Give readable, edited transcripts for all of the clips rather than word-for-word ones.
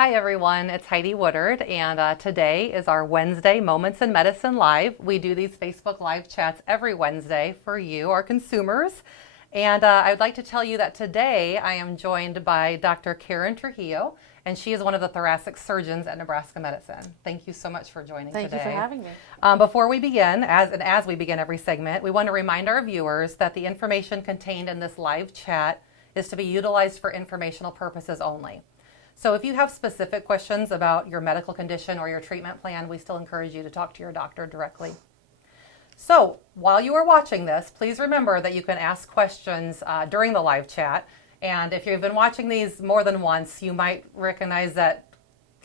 Hi everyone, it's Heidi Woodard, and today is our Wednesday Moments in Medicine Live. We do these Facebook Live chats every Wednesday for you, our consumers. And I would like to tell you that today I am joined by Dr. Karin Trujillo, and she is one of the thoracic surgeons at Nebraska Medicine. Thank you so much for joining today. Thank you for having me. Before we begin, as we begin every segment, we want to remind our viewers that the information contained in this live chat is to be utilized for informational purposes only. So if you have specific questions about your medical condition or your treatment plan, we still encourage you to talk to your doctor directly. So while you are watching this, please remember that you can ask questions during the live chat. And if you've been watching these more than once, you might recognize that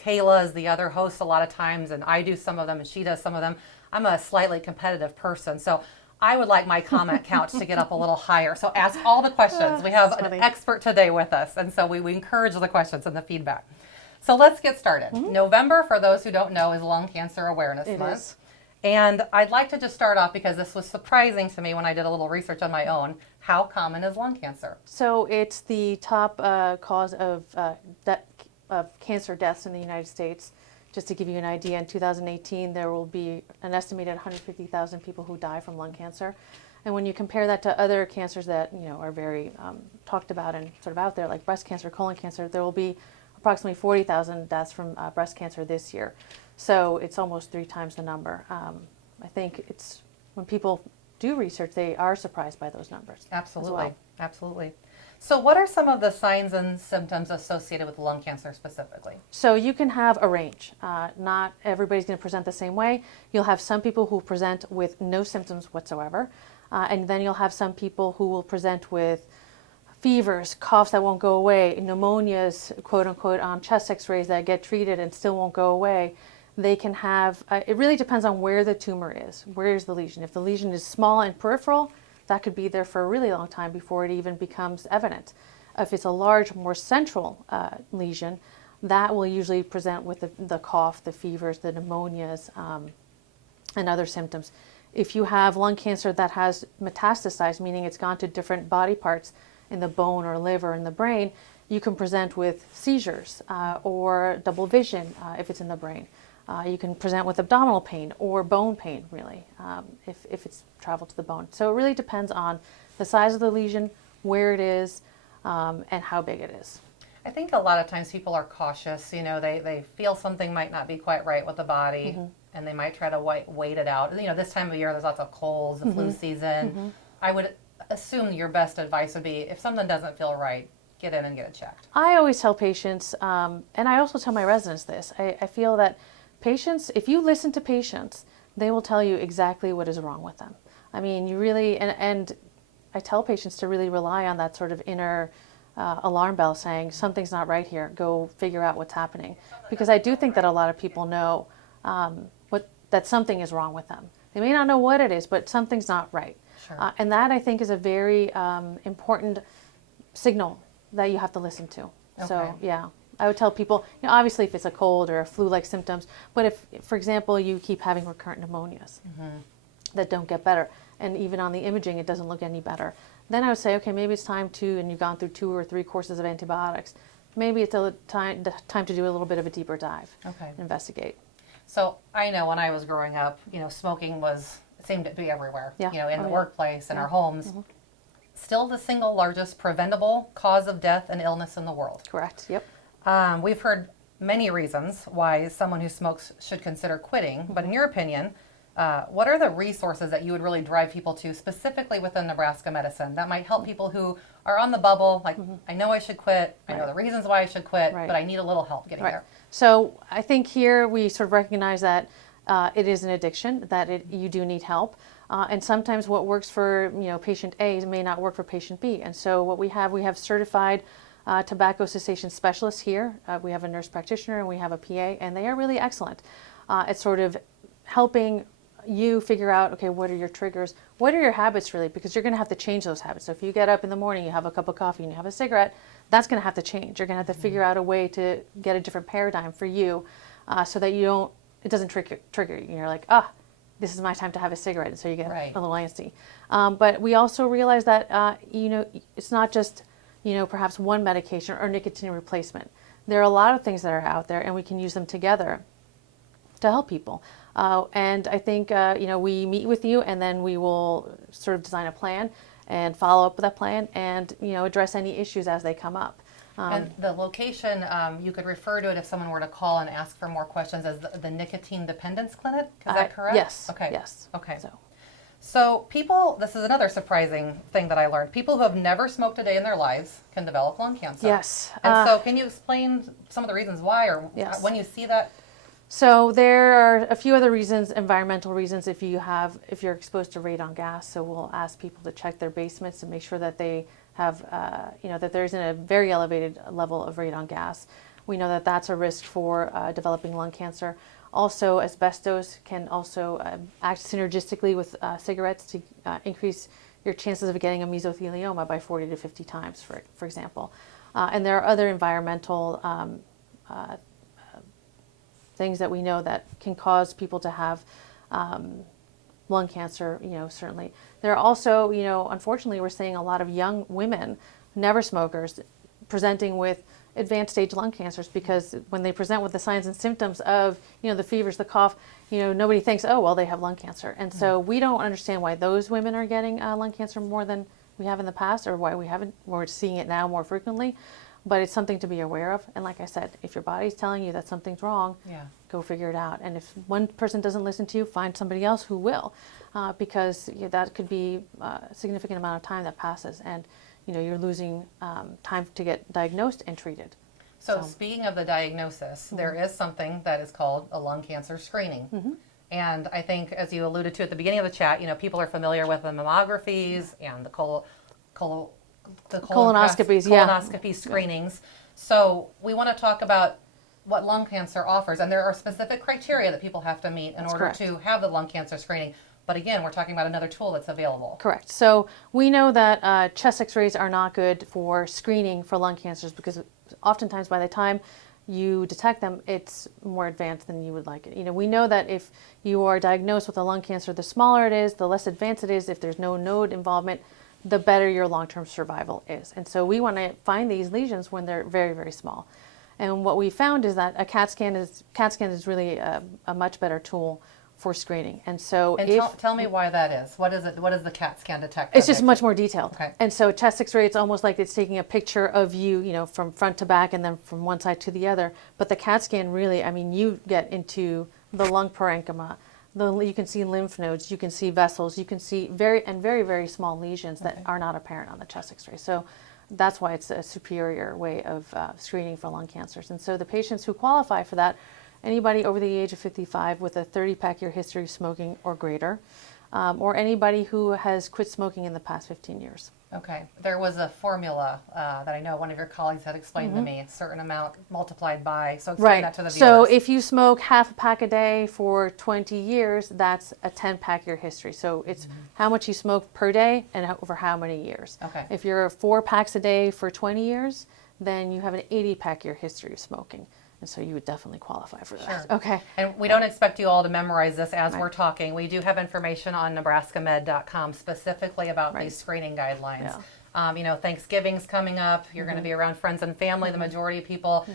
Kayla is the other host a lot of times, and I do some of them and she does some of them. I'm a slightly competitive person, so I would like my comment count to get up a little higher. So ask all the questions. We have an expert today with us, and so we encourage the questions and the feedback. So let's get started. November, for those who don't know, is Lung Cancer Awareness Month. And I'd like to just start off because this was surprising to me when I did a little research on my own. How common is lung cancer? So it's the top cause of cancer deaths in the United States. Just to give you an idea, in 2018, there will be an estimated 150,000 people who die from lung cancer. And when you compare that to other cancers that are very talked about and sort of out there, like breast cancer, colon cancer, there will be approximately 40,000 deaths from breast cancer this year. So it's almost 3 times the number. I think it's when people do research, they are surprised by those numbers. Absolutely, absolutely. So what are some of the signs and symptoms associated with lung cancer specifically? So you can have a range. Not everybody's going to present the same way. You'll have some people who present with no symptoms whatsoever. And then you'll have some people who will present with fevers, coughs that won't go away, pneumonias, quote unquote, on chest x-rays that get treated and still won't go away. They can have, it really depends on where the tumor is. Where is the lesion? If the lesion is small and peripheral, that could be there for a really long time before it even becomes evident. If it's a large, more central lesion, that will usually present with the cough, the fevers, the pneumonias, and other symptoms. If you have lung cancer that has metastasized, meaning it's gone to different body parts in the bone or liver in the brain, you can present with seizures or double vision if it's in the brain. You can present with abdominal pain or bone pain, really, if it's traveled to the bone. So it really depends on the size of the lesion, where it is, and how big it is. I think a lot of times people are cautious. They feel something might not be quite right with the body, and they might try to wait it out. This time of year, there's lots of colds, the flu season. I would assume your best advice would be if something doesn't feel right, get in and get it checked. I always tell patients, and I also tell my residents this, I feel that patients, if you listen to patients, they will tell you exactly what is wrong with them. I mean, you really, and I tell patients to really rely on that sort of inner alarm bell saying, something's not right here, go figure out what's happening. Because I do think that a lot of people know that something is wrong with them. They may not know what it is, but something's not right. Sure. And that, I think, is a very important signal that you have to listen to. Okay. So, yeah. I would tell people, obviously if it's a cold or a flu-like symptoms, but if, for example, you keep having recurrent pneumonias that don't get better, and even on the imaging it doesn't look any better, then I would say, okay, maybe it's time to, and you've gone through 2 or 3 courses of antibiotics, maybe it's the time to do a little bit of a deeper dive, investigate. So I know when I was growing up, smoking seemed to be everywhere, in the workplace, in our homes. Still the single largest preventable cause of death and illness in the world. Correct, yep. We've heard many reasons why someone who smokes should consider quitting, but in your opinion, what are the resources that you would really drive people to specifically within Nebraska medicine that might help people who are on the bubble, like, I know I should quit, I know the reasons why I should quit, but I need a little help getting there? So I think here we sort of recognize that it is an addiction, that you do need help. And sometimes what works for patient A may not work for patient B. And so what we have certified tobacco cessation specialists here. We have a nurse practitioner and we have a PA, and they are really excellent at sort of helping you figure out, okay, what are your triggers? What are your habits really? Because you're going to have to change those habits. So if you get up in the morning, you have a cup of coffee and you have a cigarette, that's going to have to change. You're going to have to figure out a way to get a different paradigm for you so that it doesn't trigger you. You're like, this is my time to have a cigarette. And so you get a little antsy. But we also realize that, it's not just perhaps one medication or nicotine replacement. There are a lot of things that are out there, and we can use them together to help people. And I think, we meet with you, and then we will sort of design a plan and follow up with that plan and, address any issues as they come up. And the location, you could refer to it if someone were to call and ask for more questions as the Nicotine Dependence Clinic. Is that correct? Yes. Okay. Yes. Okay. So people, this is another surprising thing that I learned. People who have never smoked a day in their lives can develop lung cancer. Yes. And so can you explain some of the reasons why, or yes. when you see that? So there are a few other reasons, environmental reasons, if you're exposed to radon gas. So we'll ask people to check their basements and make sure that they have, that there isn't a very elevated level of radon gas. We know that that's a risk for developing lung cancer. Also, asbestos can also act synergistically with cigarettes to increase your chances of getting a mesothelioma by 40 to 50 times, for example. And there are other environmental things that we know that can cause people to have lung cancer, certainly. There are also, unfortunately, we're seeing a lot of young women, never smokers, presenting with advanced stage lung cancers because when they present with the signs and symptoms of, the fevers, the cough, nobody thinks, oh, well, they have lung cancer. And so we don't understand why those women are getting lung cancer more than we have in the past, or why we're seeing it now more frequently. But it's something to be aware of. And like I said, if your body's telling you that something's wrong, go figure it out. And if one person doesn't listen to you, find somebody else who will, because that could be a significant amount of time that passes. And you're losing time to get diagnosed and treated. So speaking of the diagnosis, there is something that is called a lung cancer screening. And I think, as you alluded to at the beginning of the chat, people are familiar with the mammographies and the colonoscopy screenings. So we want to talk about what lung cancer offers. And there are specific criteria that people have to meet in order to have the lung cancer screening. But again, we're talking about another tool that's available. Correct. So we know that chest x-rays are not good for screening for lung cancers because oftentimes by the time you detect them, it's more advanced than you would like it. We know that if you are diagnosed with a lung cancer, the smaller it is, the less advanced it is. If there's no node involvement, the better your long-term survival is. And so we want to find these lesions when they're very, very small. And what we found is that a CAT scan is really a much better tool for screening. And so tell me why that is. What is it? What does the CAT scan detect? It's just much more detailed. Okay. And so chest x-ray, it's almost like it's taking a picture of you, from front to back and then from one side to the other. But the CAT scan really, you get into the lung parenchyma. You can see lymph nodes, you can see vessels, you can see very, very small lesions that are not apparent on the chest x-ray. So that's why it's a superior way of screening for lung cancers. And so the patients who qualify for that, anybody over the age of 55 with a 30-pack year history of smoking or greater, or anybody who has quit smoking in the past 15 years. Okay. There was a formula that I know one of your colleagues had explained to me, a certain amount multiplied by, so explain that to the viewers. So if you smoke half a pack a day for 20 years, that's a 10-pack year history. So it's how much you smoke per day and over how many years. Okay. If you're 4 packs a day for 20 years, then you have an 80-pack year history of smoking. And so you would definitely qualify for that. Sure. Okay. And we don't expect you all to memorize this as we're talking. We do have information on nebraskamed.com specifically about these screening guidelines. Thanksgiving's coming up. You're going to be around friends and family. The majority of people,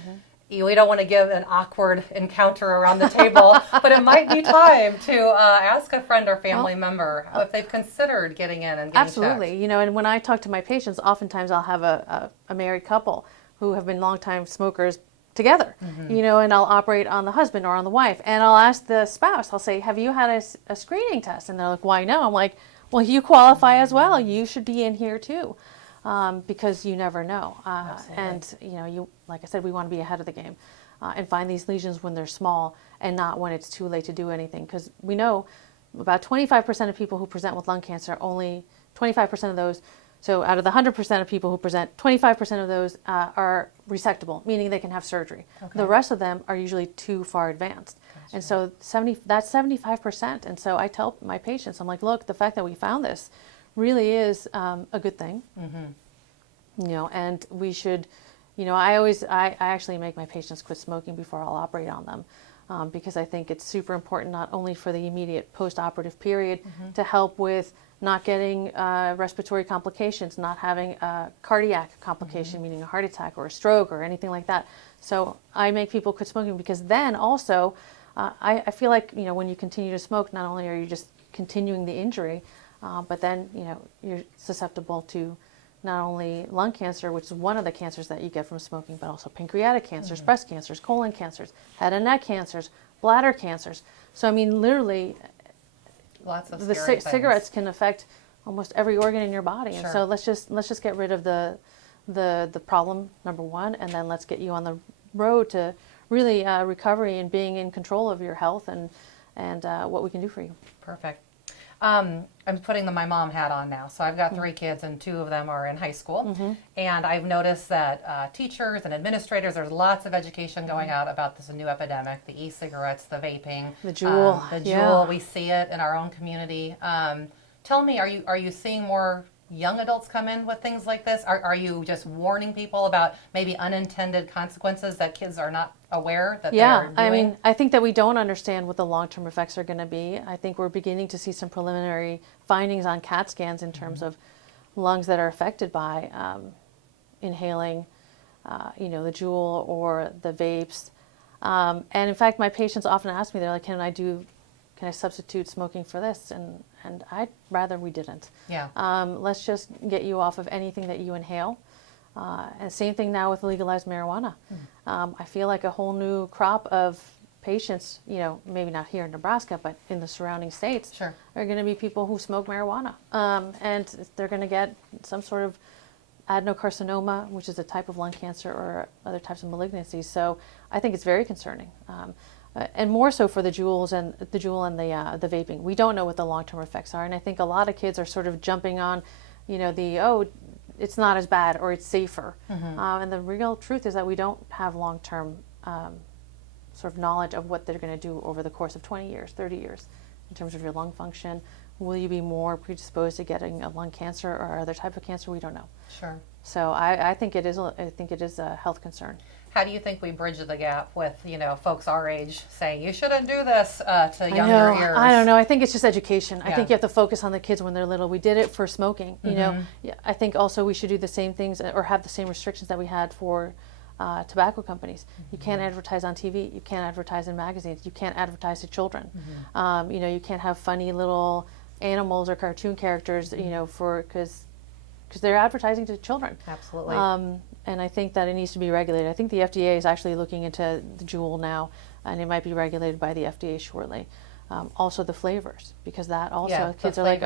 we don't want to give an awkward encounter around the table, but it might be time to ask a friend or family member if they've considered getting in and getting absolutely checked. And when I talk to my patients, oftentimes I'll have a married couple who have been longtime smokers together, and I'll operate on the husband or on the wife, and I'll ask the spouse, I'll say, have you had a screening test? And they're like, why no? I'm like, well, you qualify as well. You should be in here too, because you never know. And like I said, we want to be ahead of the game and find these lesions when they're small and not when it's too late to do anything, because we know about 25% of people who present with lung cancer, only 25% of those. So out of the 100% of people who present, 25% of those are resectable, meaning they can have surgery. Okay. The rest of them are usually too far advanced. Gotcha. And so that's 75%. And so I tell my patients, I'm like, look, the fact that we found this really is a good thing. And we should, I actually make my patients quit smoking before I'll operate on them. Because I think it's super important not only for the immediate post-operative period to help with not getting respiratory complications, not having a cardiac complication, meaning a heart attack or a stroke or anything like that. So I make people quit smoking because then also, I feel like, when you continue to smoke, not only are you just continuing the injury, but then, you're susceptible to not only lung cancer, which is one of the cancers that you get from smoking, but also pancreatic cancers, breast cancers, colon cancers, head and neck cancers, bladder cancers. So, I mean, literally, Lots of the scary things. cigarettes can affect almost every organ in your body. Sure. And so let's just get rid of the problem, number one, and then let's get you on the road to really recovery and being in control of your health and what we can do for you. Perfect. I'm putting my mom hat on now. So I've got 3 kids and 2 of them are in high school. And I've noticed that teachers and administrators, there's lots of education going out about this new epidemic, the e-cigarettes, the vaping. The Juul. Yeah. We see it in our own community. Tell me, are you seeing more young adults come in with things like this? Are you just warning people about maybe unintended consequences that kids are not aware that they're doing? I mean, I think that we don't understand what the long-term effects are going to be. I think we're beginning to see some preliminary findings on CAT scans in terms of lungs that are affected by inhaling, the Juul or the vapes. And in fact, my patients often ask me, they're like, can I substitute smoking for this? And I'd rather we didn't. Yeah. Let's just get you off of anything that you inhale. And same thing now with legalized marijuana. I feel like a whole new crop of patients, maybe not here in Nebraska, but in the surrounding states, Sure. are going to be people who smoke marijuana. And they're going to get some sort of adenocarcinoma, which is a type of lung cancer, or other types of malignancies. So I think it's very concerning. And more so for the Juul and the vaping. We don't know what the long-term effects are, and I think a lot of kids are sort of jumping on, it's not as bad or it's safer. And the real truth is that we don't have long-term sort of knowledge of what they're going to do over the course of 20 years, 30 years, in terms of your lung function. Will you be more predisposed to getting a lung cancer or other type of cancer? We don't know. Sure. So I think it is a health concern. How do you think we bridge the gap with, folks our age saying you shouldn't do this to younger ears? I don't know. I think it's just education. I think you have to focus on the kids when they're little. We did it for smoking. I think also we should do the same things or have the same restrictions that we had for tobacco companies. You can't advertise on TV. You can't advertise in magazines. You can't advertise to children. You can't have funny little animals or cartoon characters, because they're advertising to children. Absolutely. And I think that it needs to be regulated. I think the FDA is actually looking into the Juul now, and it might be regulated by the FDA shortly. Also the flavors, because that also kids are like,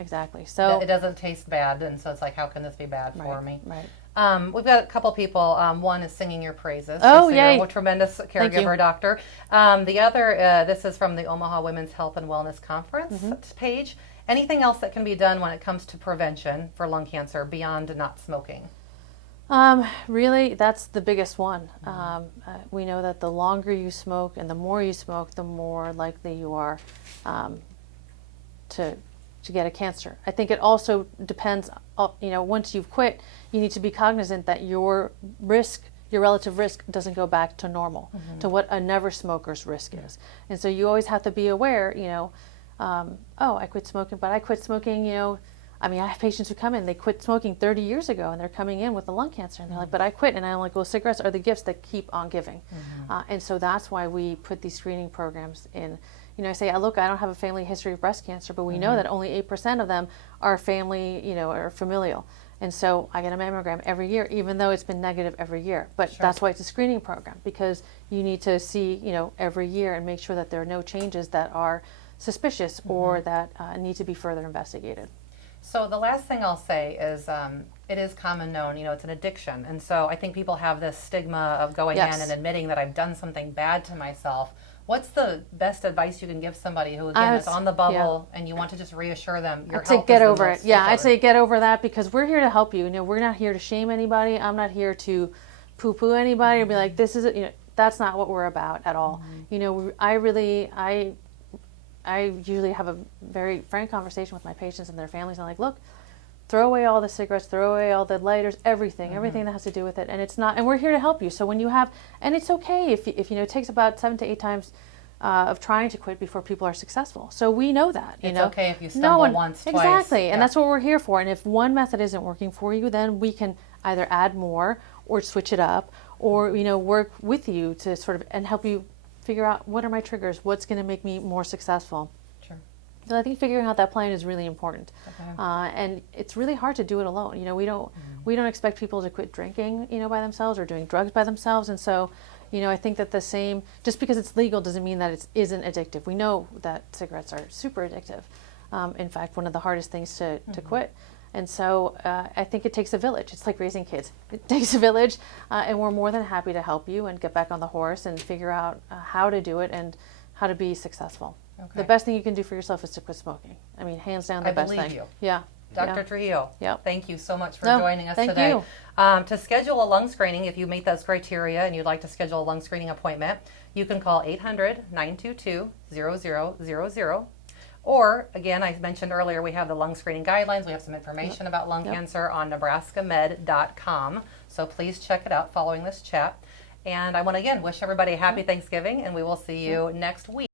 exactly. So it doesn't taste bad, and so it's like, how can this be bad for me? Right. We've got a couple people. One is singing your praises. Oh, so yay. You're a tremendous caregiver, doctor. The other, this is from the Omaha Women's Health and Wellness Conference page. Anything else that can be done when it comes to prevention for lung cancer beyond not smoking? Really, that's the biggest one. We know that the longer you smoke and the more you smoke, the more likely you are to get a cancer. I think it also depends, once you've quit, you need to be cognizant that your relative risk doesn't go back to normal, to what a never smoker's risk is. And so you always have to be aware, I quit smoking, but I quit smoking, I have patients who come in, they quit smoking 30 years ago, and they're coming in with a lung cancer, and they're like, but I quit. And I'm like, well, cigarettes are the gifts that keep on giving. And so that's why we put these screening programs in. I say, look, I don't have a family history of breast cancer, but we know that only 8% of them are family, or familial. And so I get a mammogram every year, even though it's been negative every year. But that's why it's a screening program, because you need to see, every year and make sure that there are no changes that are suspicious or that need to be further investigated. So the last thing I'll say is it is common known, it's an addiction. And so I think people have this stigma of going in and admitting that I've done something bad to myself. What's the best advice you can give somebody who, again, is on the bubble and you want to just reassure them your health is the most get over it. Yeah, important? I'd say get over that, because we're here to help you. We're not here to shame anybody. I'm not here to poo-poo anybody or be like, this is it. That's not what we're about at all. I usually have a very frank conversation with my patients and their families. I'm like, look, throw away all the cigarettes, throw away all the lighters, everything that has to do with it. And it's not, and we're here to help you. So when you have, and it's okay if it takes about 7 to 8 times of trying to quit before people are successful. So we know that. It's okay if you stumble once, twice. Exactly, and Yeah. that's what we're here for. And if one method isn't working for you, then we can either add more or switch it up, or work with you to sort of and help you figure out what are my triggers, what's going to make me more successful. Sure. So I think figuring out that plan is really important, Okay. and it's really hard to do it alone. We don't expect people to quit drinking, by themselves or doing drugs by themselves, and so, I think that just because it's legal doesn't mean that it isn't addictive. We know that cigarettes are super addictive. In fact, one of the hardest things to quit. And so I think it takes a village. It's like raising kids. It takes a village, and we're more than happy to help you and get back on the horse and figure out how to do it and how to be successful. Okay. The best thing you can do for yourself is to quit smoking. I mean, hands down, the best thing. I believe you. Yeah. Dr. Yeah. Trujillo, Yep. thank you so much for No, joining us thank today. you. To schedule a lung screening, if you meet those criteria and you'd like to schedule a lung screening appointment, you can call 800-922-0000. Or, again, I mentioned earlier, we have the lung screening guidelines. We have some information about lung cancer on nebraskamed.com. So please check it out following this chat. And I want to, again, wish everybody a happy Thanksgiving, and we will see you next week.